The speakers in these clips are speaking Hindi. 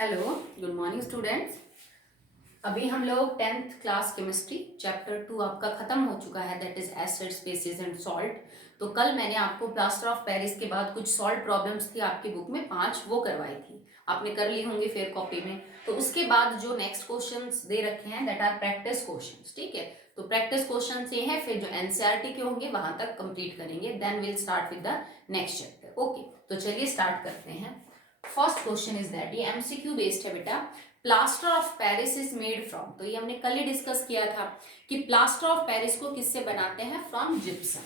Hello, good morning students. अभी हम लोग 10th क्लास केमिस्ट्री चैप्टर 2 आपका खत्म हो चुका है, that is acid basis and salt. तो कल मैंने आपको प्लास्टर ऑफ पेरिस के बाद कुछ सॉल्ट प्रॉब्लम्स थी आपकी बुक में 5 वो करवाई थी, आपने कर ली होंगी फेयर कॉपी में। तो उसके बाद जो नेक्स्ट क्वेश्चंस दे रखे हैं दैट आर प्रैक्टिस क्वेश्चंस, ठीक है। तो प्रैक्टिस क्वेश्चंस ये हैं, फिर जो एनसीईआरटी के होंगे वहां तक कंप्लीट करेंगे, then will start with the next chapter. Okay, तो चलिए स्टार्ट करते हैं। फर्स्ट क्वेश्चन इज दैट, ये एमसीक्यू बेस्ड है बेटा। Plaster of Paris is made from, तो ये हमने कल ही डिस्कस किया था कि प्लास्टर ऑफ पेरिस को किससे बनाते हैं, फ्रॉम जिप्सम।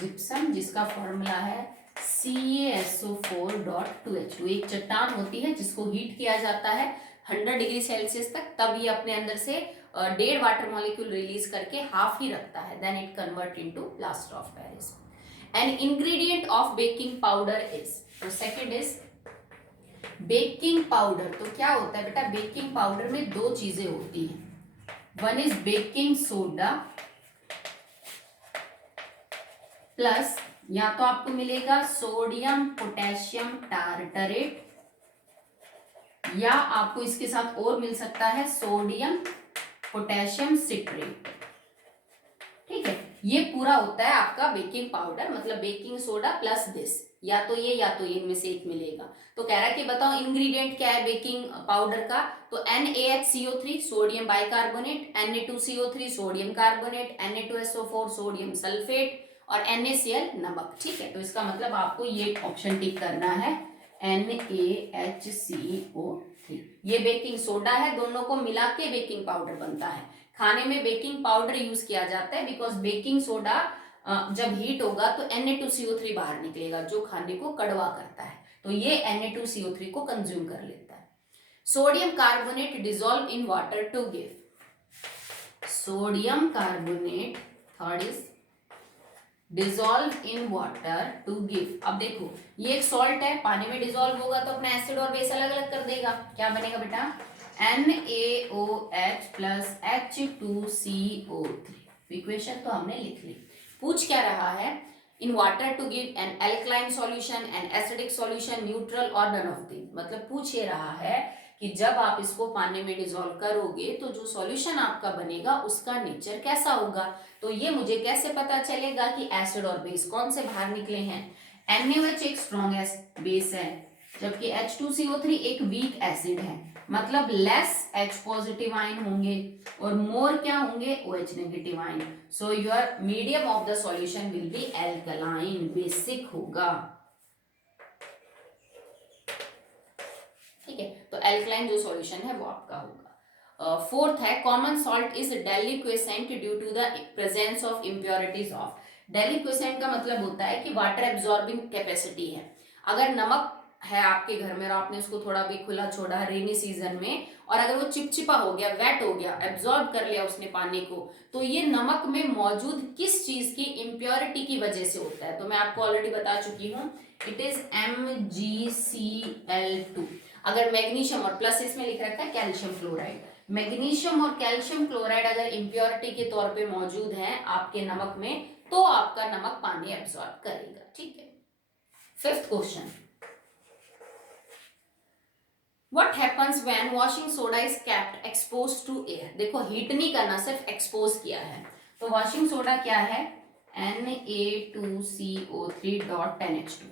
जिप्सम जिसका फॉर्मूला है CaSO4.2H2। एक चट्टान होती है जिसको हीट किया जाता है 100 डिग्री सेल्सियस तक, तब ये अपने अंदर से 1.5 वाटर मॉलिक्यूल रिलीज करके हाफ ही रखता है, then it convert into plaster of Paris. An ingredient of baking powder is, तो सेकंड इज बेकिंग पाउडर। तो क्या होता है बेटा, बेकिंग पाउडर में दो चीजें होती हैं, one is baking soda plus, या तो आपको मिलेगा सोडियम पोटेशियम टारटरेट, या आपको इसके साथ और मिल सकता है सोडियम पोटेशियम सिट्रेट। ठीक है, ये पूरा होता है आपका बेकिंग पाउडर, मतलब बेकिंग सोडा प्लस दिस, या तो ये इनमें से एक मिलेगा। तो कह रहा है कि बताओ इंग्रेडिएंट क्या है बेकिंग पाउडर का, तो NaHCO3 sodium bicarbonate, Na2CO3 sodium carbonate, Na2SO4 sodium sulphate और NaCl नमक। ठीक है, तो इसका मतलब आपको ये ऑप्शन टिक करना है, NaHCO3। ये बेकिंग सोडा है, दोनों को मिला के बेकिंग पाउडर बनता है। खाने में बेकिंग पाउडर यूज किया जाता है बिकॉज बेकिंग सोडा जब हीट होगा तो Na2CO3 बाहर निकलेगा जो खाने को कड़वा करता है, तो ये Na2CO3 को कंज्यूम कर लेता है। Sodium carbonate dissolve in water to give, sodium carbonate third is dissolve in water to give. अब देखो ये एक सॉल्ट है, पानी में डिजोल्व होगा तो अपना एसिड और बेस अलग अलग कर देगा, क्या बनेगा बेटा NaOH प्लस H2CO3। इक्वेशन तो हमने लिख ली। पूछ क्या रहा है, in water to give an alkaline solution, an acidic solution, neutral और नन ऑफ दिस। मतलब पूछ ये रहा है कि जब आप इसको पानी में डिजोल्व करोगे तो जो सॉल्यूशन आपका बनेगा उसका नेचर कैसा होगा। तो ये मुझे कैसे पता चलेगा कि एसिड और बेस कौन से बाहर निकले हैं। NaOH एक स्ट्रॉन्ग बेस है, जबकि H2CO3 एक वीक एसिड है, मतलब लेस H पॉजिटिव आयन होंगे और मोर क्या होंगे, OH negative ion. So your medium of the solution will be alkaline, basic होगा। ठीक है, तो एल्कलाइन जो सॉल्यूशन है वो आपका होगा। फोर्थ है common salt is deliquescent due to the presence of impurities of. Deliquescent का मतलब होता है कि वाटर एब्जॉर्बिंग कैपेसिटी है। अगर नमक है आपके घर में और आपने उसको थोड़ा भी खुला छोड़ा रेनी सीजन में, और अगर वो चिपचिपा हो गया, वेट हो गया, एब्जॉर्ब कर लिया उसने पानी को, तो ये नमक में मौजूद किस चीज की इम्प्योरिटी की वजह से होता है। तो मैं आपको ऑलरेडी बता चुकी हूँ, इट इज MgCl2। अगर मैग्नीशियम और प्लस इसमें लिख रखा है कैल्शियम क्लोराइड, मैग्नीशियम और कैल्शियम क्लोराइड अगर इम्प्योरिटी के तौर पे मौजूद है आपके नमक में, तो आपका नमक पानी एब्सॉर्ब करेगा। ठीक है, fifth question, What happens when washing soda is kept exposed to air। देखो हीट नहीं करना, सिर्फ एक्सपोज किया है। तो वॉशिंग सोडा क्या है, Na2CO3.10H2।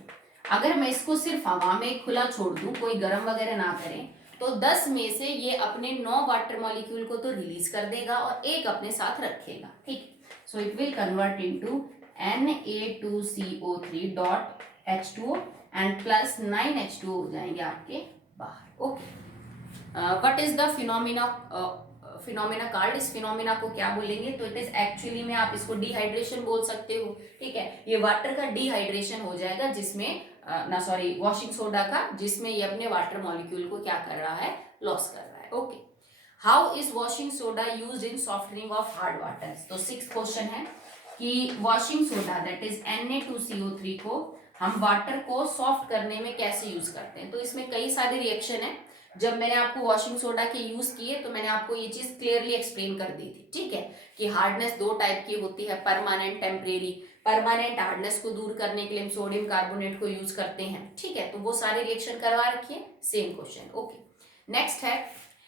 अगर मैं इसको सिर्फ हवा में खुला छोड़ दूं, कोई गर्म वगैरह ना करें, तो 10 में से ये अपने 9 वाटर मॉलिक्यूल को तो रिलीज कर देगा और एक अपने साथ रखेगा। ठीक, so it will convert into Na2CO3.H2O and plus 9H2O हो जाएंगे आपके बाहर। Okay, what is the phenomena called, इस फिनोमिना को क्या बोलेंगे, तो इट इज एक्चुअली में आप इसको डिहाइड्रेशन बोल सकते हो। ठीक है, ये वाटर का डिहाइड्रेशन हो जाएगा जिसमें वॉशिंग सोडा का, जिसमें ये अपने वाटर मॉलिक्यूल को क्या कर रहा है, लॉस कर रहा है। Okay, how is washing soda used in softening of hard water. तो सिक्स्थ क्वेश्चन है कि washing soda that is Na2CO3 को हम वाटर को सॉफ्ट करने में कैसे यूज करते हैं। तो इसमें कई सारे रिएक्शन है, जब मैंने आपको वॉशिंग सोडा के यूज किए तो मैंने आपको ये चीज क्लियरली एक्सप्लेन कर दी थी। ठीक है, कि हार्डनेस दो टाइप की होती है, परमानेंट टेम्परेरी। परमानेंट हार्डनेस को दूर करने के लिए हम सोडियम कार्बोनेट को यूज करते हैं, ठीक है। तो वो सारे रिएक्शन करवा रखिए, सेम क्वेश्चन, ओके। नेक्स्ट है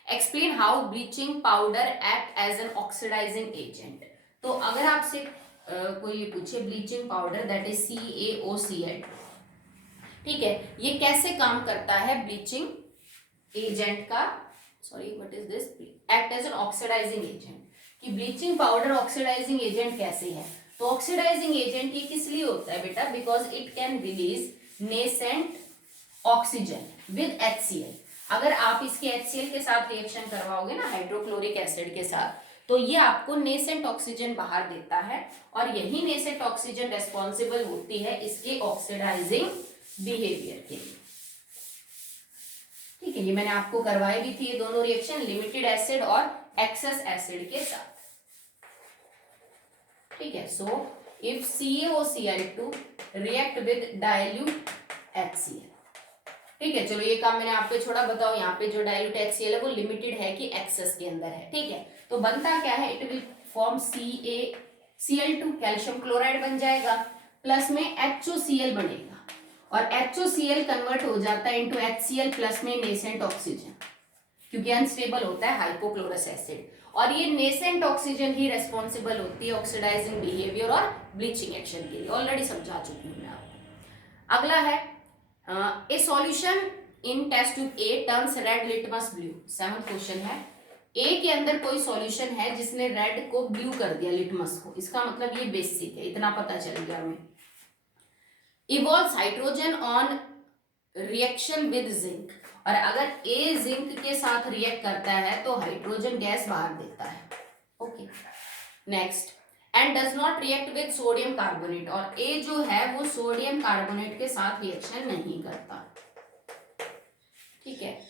explain how bleaching powder act as an oxidising agent. तो अगर आपसे कोई ये पूछे bleaching powder that is CaOCl, ठीक है, ये कैसे काम करता है ब्लीचिंग एजेंट का, sorry what is this, act as an oxidising agent, कि ब्लीचिंग पाउडर ऑक्सीडाइजिंग एजेंट कैसे है। तो ऑक्सीडाइजिंग एजेंट ये किस लिए होता है बेटा, because it can release nascent oxygen with HCl। अगर आप इसके HCl के साथ रिएक्शन करवाओगे ना हाइड्रोक्लोरिक एसिड के साथ, तो ये आपको नेसेंट ऑक्सीजन बाहर देता है, और यही नेसेंट ऑक्सीजन रेस्पॉन्सिबल होती है इसके ऑक्सीडाइजिंग बिहेवियर के लिए, ठीक है। ये मैंने आपको करवाई भी थी ये दोनों रिएक्शन लिमिटेड एसिड और एक्सेस एसिड के साथ, ठीक है। So if CaOCl2 react with dilute HCl, ठीक है। चलो ये काम मैंने आप पे छोड़ा, बताओ यहाँ पे जो डाइल्यूट HCl है वो लिमिटेड है कि एक्सेस के अंदर है, ठीक है। तो बनता क्या है, it will form CaCl2, calcium chloride बन जाएगा, प्लस में HOCl बनेगा, और HOCl कन्वर्ट हो जाता है इनटू HCl प्लस में नेसेंट ऑक्सीजन, क्योंकि अनस्टेबल होता है हाइपोक्लोरस एसिड, और ये नेसेंट ऑक्सीजन ही रेस्पॉन्सिबल होती है ऑक्सीडाइजिंग बिहेवियर और ब्लीचिंग एक्शन के लिए, ऑलरेडी समझा चुकी हूँ मैं आपको। अगला है a solution in test tube A turns red litmus blue. 7th question है, ए के अंदर कोई सॉल्यूशन है जिसने रेड को ब्लू कर दिया, लिटमस को, इसका मतलब ये बेसिक है, इतना पता चल गया हमें। Evolves hydrogen on reaction with zinc, और अगर ए जिंक के साथ रिएक्ट करता है तो हाइड्रोजन गैस बाहर देता है, okay. Next, and does not react with sodium carbonate, और ए जो है वो सोडियम कार्बोनेट के साथ रिएक्शन नहीं करता, ठीक है।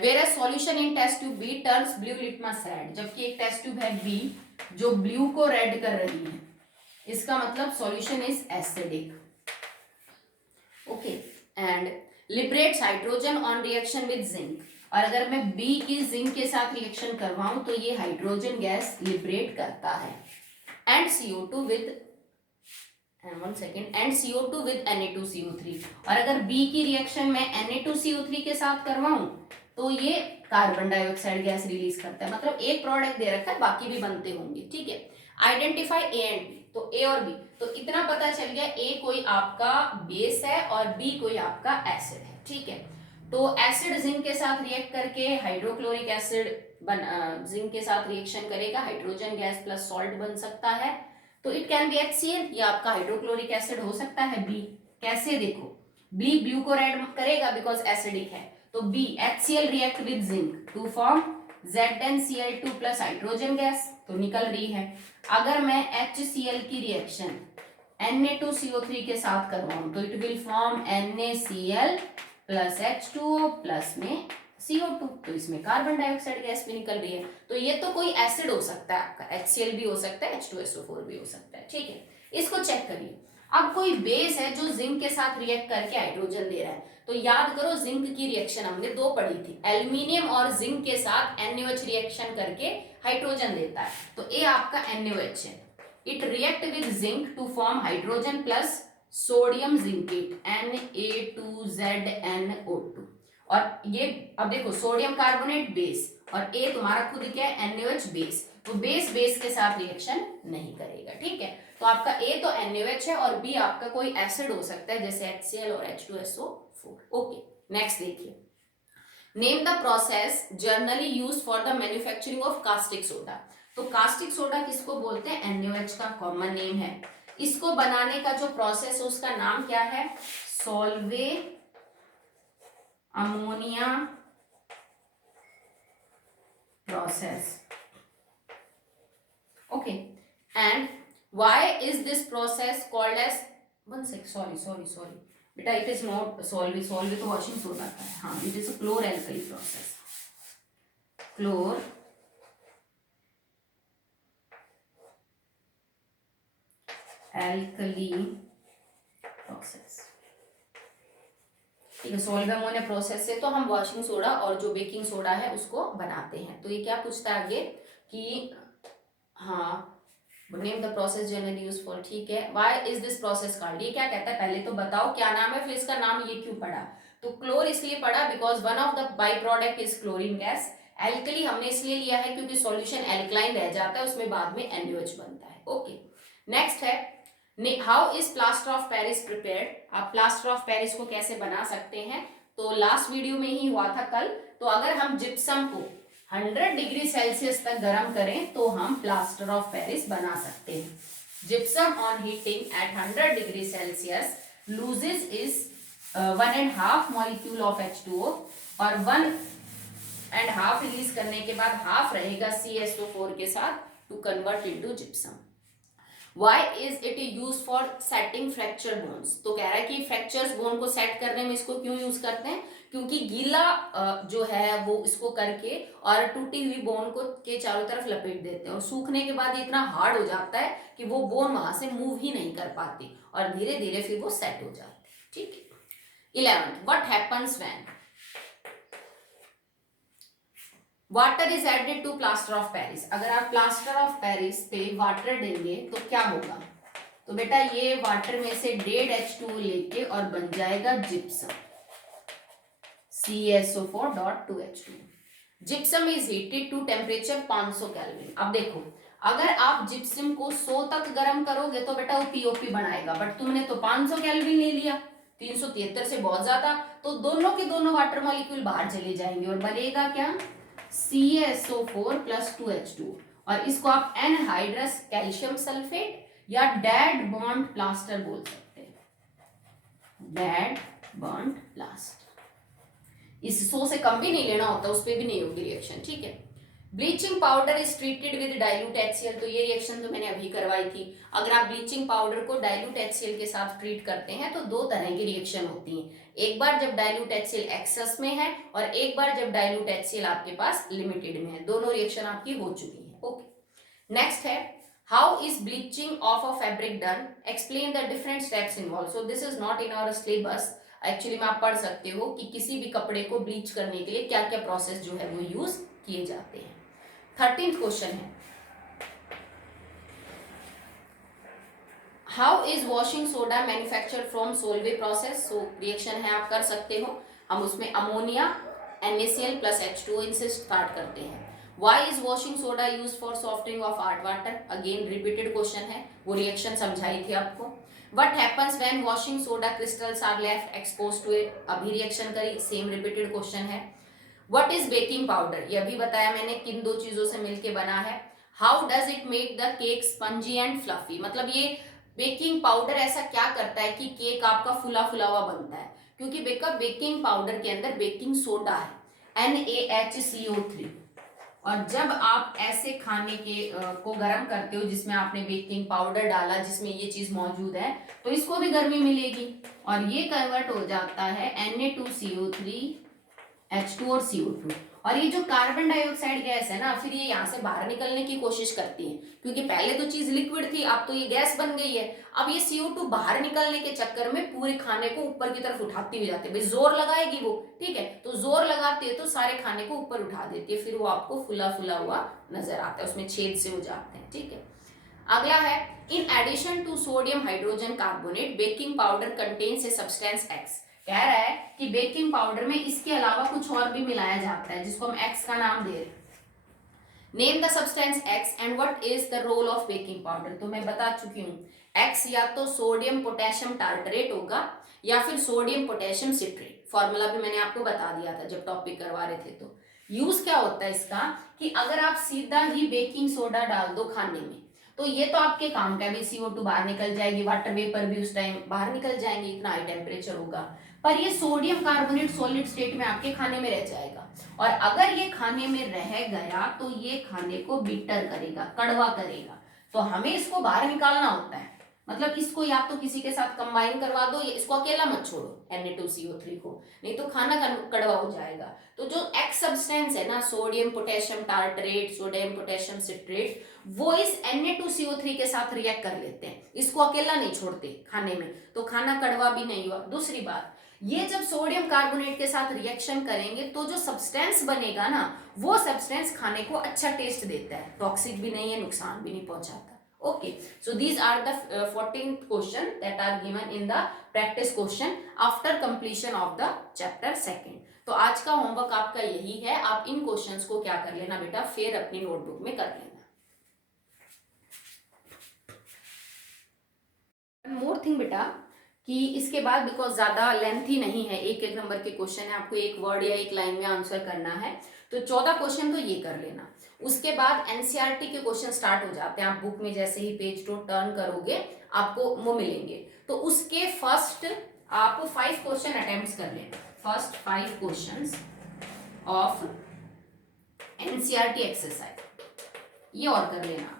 whereas solution in test tube B turns blue litmus red, जबकि एक टेस्ट ट्यूब है B जो ब्लू को रेड कर रही है, इसका मतलब solution is acidic, okay. And liberates hydrogen on reaction with zinc, और अगर मैं B की जिंक के साथ रिएक्शन करवाऊं तो ये हाइड्रोजन गैस लिबरेट करता है, and CO2 with and CO2 with Na2CO3, और अगर B की रिएक्शन में Na2CO3 के साथ करवाऊं तो ये कार्बन डाइऑक्साइड गैस रिलीज करता है, मतलब एक प्रोडक्ट दे रखा है, बाकी भी बनते होंगे, ठीक है। आइडेंटिफाई A एंड B, तो A और B, तो इतना पता चल गया, A कोई आपका बेस है और B कोई आपका एसिड है, ठीक है। तो एसिड जिंक के साथ रिएक्ट करके हाइड्रोक्लोरिक एसिड जिंक के साथ रिएक्शन करेगा, हाइड्रोजन गैस प्लस सॉल्ट बन सकता है, तो इट कैन बी HCl, या आपका हाइड्रोक्लोरिक एसिड हो सकता है B। कैसे, देखो B ब्लू को रेड करेगा बिकॉज एसिडिक है, तो B HCl react with zinc to form ZnCl2 plus hydrogen gas, तो निकल रही है। अगर मैं HCl की रिएक्शन Na2CO3 के साथ करवाऊं तो it will form NaCl plus H2O plus में CO2, तो इसमें कार्बन डाइऑक्साइड गैस भी निकल रही है, तो ये तो कोई एसिड हो सकता है आपका, HCl भी हो सकता है, H2SO4 भी हो सकता है, ठीक है। इसको चेक करिए। अब कोई बेस है जो जिंक के साथ रिएक्ट करके हाइड्रोजन दे रहा है, तो याद करो जिंक की रिएक्शन हमने दो पढ़ी थी, एल्यूमिनियम और जिंक के साथ NaOH रिएक्शन करके हाइड्रोजन देता है, तो ए आपका NaOH है। It react with zinc to form hydrogen plus sodium zincate Na2ZnO2, और ये अब देखो सोडियम कार्बोनेट बेस और ए तुम्हारा खुद क्या है NaOH बेस, तो बेस बेस के साथ रिएक्शन नहीं करेगा, ठीक है। तो आपका ए तो NaOH है और बी आपका कोई एसिड हो सकता है जैसे HCl और H2SO4, ओके। नेक्स्ट देखिए, name the process generally used for the manufacturing of caustic soda. तो कास्टिक सोडा किसको बोलते हैं, NaOH का कॉमन नेम है। इसको बनाने का जो प्रोसेस है उसका नाम क्या है, Solvay ammonia process, okay. And why is this process called as, one sec, sorry बेटा, इट इज नॉट सॉल्वे तो वॉशिंग सोडा का है, हाँ, it is a chlor alkali process, chlor alkali process, ठीक है। सॉल्व अमोनिया प्रोसेस से तो हम वॉशिंग सोडा और जो बेकिंग सोडा है उसको बनाते हैं। तो ये क्या पूछता है आगे कि हाँ name the process generally useful, ठीक है। Why is this process called, ये क्या कहता है, पहले तो बताओ क्या नाम है, फिर इसका नाम ये क्यों पड़ा। तो क्लोर इसलिए पड़ा because one of the by product is chlorine gas. Alkali हमने इसलिए लिया है क्योंकि सॉल्यूशन एल्कलाइन रह जाता है, उसमें बाद में NaOH बनता है। ओके, नेक्स्ट है how is plaster of Paris prepared. आप प्लास्टर ऑफ पेरिस को कैसे बना सकते हैं, तो लास्ट वीडियो में ही हुआ था कल। तो अगर हम जिप्सम को 100 डिग्री सेल्सियस तक गर्म करें तो हम प्लास्टर ऑफ पेरिस बना सकते हैं। Gypsum on heating eight 100 degree Celsius loses is 1.5 molecule of H2O और 1.5 रिलीज करने के बाद हाफ रहेगा CSO4 के साथ to convert into gypsum. Why is it used for setting fracture bones? तो कह रहा है कि फ्रैक्चर्स बोन को सेट करने में इसको क्यों यूज करते हैं, क्योंकि गीला जो है वो इसको करके और टूटी हुई बोन को के चारों तरफ लपेट देते हैं और सूखने के बाद इतना हार्ड हो जाता है कि वो बोन वहां से मूव ही नहीं कर पाती और धीरे धीरे फिर वो सेट हो जाती है, ठीक है। 11th, what happens when water is added to plaster of Paris. अगर आप प्लास्टर ऑफ पेरिस पे वाटर देंगे तो क्या होगा, तो बेटा ये वाटर में से 1.5 H2O लेके और बन जाएगा gypsum, CSO4.2H2। Gypsum is heated to temperature 500 kelvin. अब देखो, अगर आप जिप्सम को 100 तक गर्म करोगे तो बेटा वो POP बनाएगा, बट तुमने तो 500 केल्विन ले लिया, 373 से बहुत ज्यादा, तो दोनों के दोनों वाटर मॉलिक्यूल बाहर चले जाएंगे और बनेगा क्या, CSO4 + 2H2। और इसको आप एनहाइड्रस कैल्शियम सल्फेट या डेड बॉन्ड प्लास्टर बोल सकते हैं, डेड बॉन्ड प्लास्टर। इस 100 से कम भी नहीं लेना होता, उस पर भी नहीं होगी रिएक्शन, ठीक है। Bleaching powder is treated with dilute HCl, तो ये रिएक्शन तो मैंने अभी करवाई थी। अगर आप ब्लीचिंग पाउडर को डाइल्यूट HCl के साथ ट्रीट करते हैं तो दो तरह की रिएक्शन होती हैं, एक बार जब डाइल्यूट HCl एक्सेस में है और एक बार जब डाइल्यूट HCl आपके पास लिमिटेड में है, दोनों रिएक्शन आपकी हो चुकी है। ओके, नेक्स्ट है how is bleaching of a fabric done, explain the different steps involve. So this is not in our syllabus, actually में आप पढ़ सकते हो कि किसी भी कपड़े को ब्लीच करने के लिए क्या क्या प्रोसेस जो है वो यूज किए जाते हैं। 13th क्वेश्चन है how is washing soda manufactured from Solvay process. So reaction है, आप कर सकते हो, हम उसमें अमोनिया NaCl + H2O इनसे स्टार्ट करते हैं। Why is washing soda use for softening of hard water, again repeated question है, वो रिएक्शन समझाई थी आपको। What happens when washing soda crystals are left exposed to it, अभी रिएक्शन करी, सेम रिपीटेड क्वेश्चन है। What is बेकिंग पाउडर, ये अभी बताया मैंने किन दो चीजों से मिलके बना है। How does it make the cake spongy and fluffy, मतलब ये बेकिंग पाउडर ऐसा क्या करता है कि केक आपका फुला फुला हुआ बनता है, क्योंकि बेकिंग पाउडर के अंदर बेकिंग सोडा है NaHCO3, और जब आप ऐसे खाने के को गर्म करते हो जिसमें आपने बेकिंग पाउडर डाला, जिसमें ये चीज मौजूद है, तो इसको भी गर्मी मिलेगी और ये कन्वर्ट हो जाता है Na2CO3 H2 और CO2। और ये जो कार्बन डाइऑक्साइड गैस है ना, फिर ये यहाँ से बाहर निकलने की कोशिश करती है, क्योंकि पहले तो चीज लिक्विड थी, अब तो ये गैस बन गई है। अब ये CO2 बाहर निकलने के चक्कर में पूरे खाने को ऊपर की तरफ उठाती हुई जाती है, भाई जोर लगाएगी वो, ठीक है, तो जोर लगाती है तो सारे खाने को ऊपर उठा देती है, फिर वो आपको फुला फुला हुआ नजर आता है, उसमें छेद से हो जाते हैं, ठीक है। अगला है in addition to sodium hydrogen carbonate baking powder contains a substance X। कह रहा है कि बेकिंग पाउडर में इसके अलावा कुछ और भी मिलाया जाता है जिसको हम X का नाम दे रहे हैं। Name the substance X and what is the role of baking powder, तो मैं बता चुकी हूँ, X या तो सोडियम पोटेशियम टार्टरेट होगा या फिर सोडियम पोटेशियम सिट्रेट, फॉर्मूला भी मैंने आपको बता दिया था जब टॉपिक करवा रहे थे। तो यूज क्या होता है इसका कि अगर आप सीधा ही बेकिंग सोडा डाल दो खाने में तो ये तो आपके काम का भी, CO2 बाहर निकल जाएगी, वाटर वेपर भी उस टाइम बाहर निकल जाएंगे, इतना हाई टेम्परेचर होगा, पर ये सोडियम कार्बोनेट सॉलिड स्टेट में आपके खाने में रह जाएगा, और अगर ये खाने में रह गया तो ये खाने को बिटर करेगा, कड़वा करेगा, तो हमें इसको बाहर निकालना होता है। मतलब इसको या तो किसी के साथ कंबाइन करवा दो, या इसको अकेला मत छोड़ो Na2CO3 को, नहीं तो खाना कड़वा हो जाएगा। तो जो X सब्सटेंस है ना, sodium potassium tartrate, sodium potassium citrate, वो इस Na2CO3 के साथ रिएक्ट कर लेते हैं, इसको अकेला नहीं छोड़ते खाने में, तो खाना कड़वा भी नहीं हुआ। दूसरी बात, ये जब सोडियम कार्बोनेट के साथ रिएक्शन करेंगे तो जो सब्सटेंस बनेगा ना, वो सब्सटेंस खाने को अच्छा टेस्ट देता है, टॉक्सिक भी नहीं है, नुकसान भी नहीं पहुंचाता। Okay, so these are the 14th question that are given in the practice question after completion of the chapter second. तो आज का होमवर्क आपका यही है, आप इन क्वेश्चंस को क्या कर लेना बेटा, फिर अपनी नोटबुक में कर लेना. मोर थिंग बेटा कि इसके बाद बिकॉज ज्यादा लेंथी नहीं है, एक एक नंबर के क्वेश्चन है, आपको एक वर्ड या एक लाइन में आंसर करना है, तो 14 क्वेश्चन तो ये कर लेना. उसके बाद एनसीईआरटी के क्वेश्चन स्टार्ट हो जाते हैं, आप बुक में जैसे ही पेज टू टर्न करोगे आपको वो मिलेंगे, तो उसके फर्स्ट आप 5 क्वेश्चन अटेम्प्ट कर लेना, first 5 questions of NCERT exercise ये और कर लेना.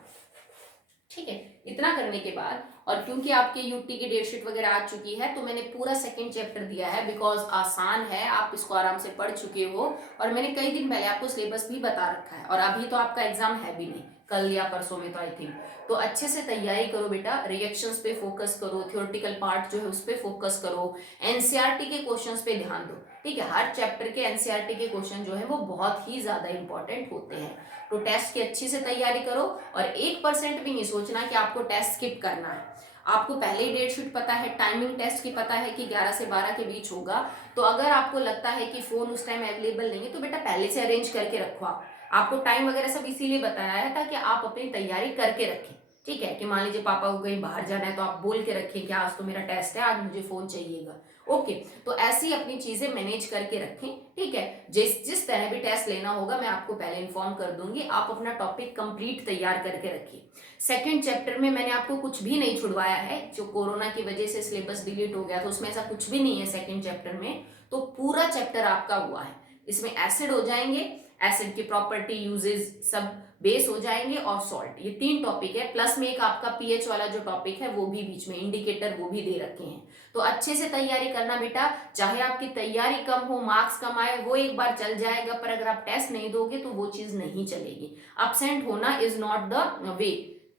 ठीक है, इतना करने के बाद, और क्योंकि आपके यूटी की डेट शीट वगैरह आ चुकी है तो मैंने पूरा सेकंड चैप्टर दिया है, बिकॉज आसान है, आप इसको आराम से पढ़ चुके हो, और मैंने कई दिन पहले आपको सिलेबस भी बता रखा है, और अभी तो आपका एग्जाम है भी नहीं, कल या परसों में तो आई थिंक. तो अच्छे से तैयारी करो बेटा, रिएक्शंस पे फोकस करो, थ्योरेटिकल पार्ट जो है उस पर फोकस करो, एनसीईआरटी के क्वेश्चंस पे ध्यान दो. ठीक है, हर चैप्टर के एनसीईआरटी के क्वेश्चन जो है वो बहुत ही ज्यादा इंपॉर्टेंट होते हैं, तो टेस्ट की अच्छी से तैयारी करो, और 1% भी नहीं सोचना कि आपको टेस्ट स्किप करना है. आपको पहले ही डेट शीट पता है, टाइमिंग टेस्ट की पता है कि 11 से 12 के बीच होगा, तो अगर आपको लगता है कि फोन उस टाइम अवेलेबल नहीं है तो बेटा पहले से अरेंज करके रखो. आपको टाइम वगैरह सब इसीलिए बताया है ताकि आप अपनी तैयारी करके रखें. ठीक है, कि मान लीजिए पापा को कहीं बाहर जाना है तो आप बोल के रखें कि आज तो मेरा टेस्ट है, आज मुझे फोन चाहिएगा. ओके, तो ऐसी अपनी चीजें मैनेज करके रखें. ठीक है, जिस जिस तरह भी टेस्ट लेना होगा मैं आपको पहले इन्फॉर्म कर दूंगी, आप अपना टॉपिक कंप्लीट तैयार करके रखिए. सेकंड चैप्टर में मैंने आपको कुछ भी नहीं छुड़वाया है, जो कोरोना की वजह से सिलेबस डिलीट हो गया था उसमें ऐसा कुछ भी नहीं है सेकंड चैप्टर में, तो पूरा चैप्टर आपका हुआ है. इसमें एसिड हो जाएंगे, एसिड की प्रॉपर्टी यूजेस सब बेस हो जाएंगे, और सॉल्ट, ये 3 टॉपिक है, प्लस में एक आपका पीएच वाला जो टॉपिक है वो भी बीच में, इंडिकेटर वो भी दे रखे हैं. तो अच्छे से तैयारी करना बेटा, चाहे आपकी तैयारी कम हो, मार्क्स कम आए, वो एक बार चल जाएगा, पर अगर आप टेस्ट नहीं दोगे तो वो चीज नहीं चलेगी. एब्सेंट होना is not the way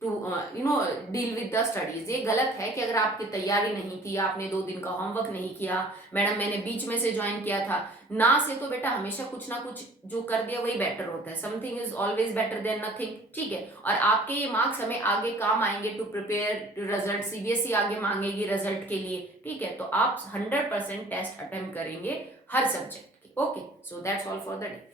to deal with the studies. ये गलत है कि अगर आपकी तैयारी नहीं थी, आपने 2 दिन का होमवर्क नहीं किया, मैडम मैंने बीच में से ज्वाइन किया था ना से, तो बेटा हमेशा कुछ ना कुछ जो कर दिया वही बेटर होता है. Something is always better than nothing. ठीक है, और आपके ये मार्क्स हमें आगे काम आएंगे टू प्रिपेयर रिजल्ट, सीबीएसई आगे मांगेगी रिजल्ट के लिए. ठीक है, तो आप 100% टेस्ट अटेम्प्ट करेंगे हर सब्जेक्ट के. Okay, so that's all for the day.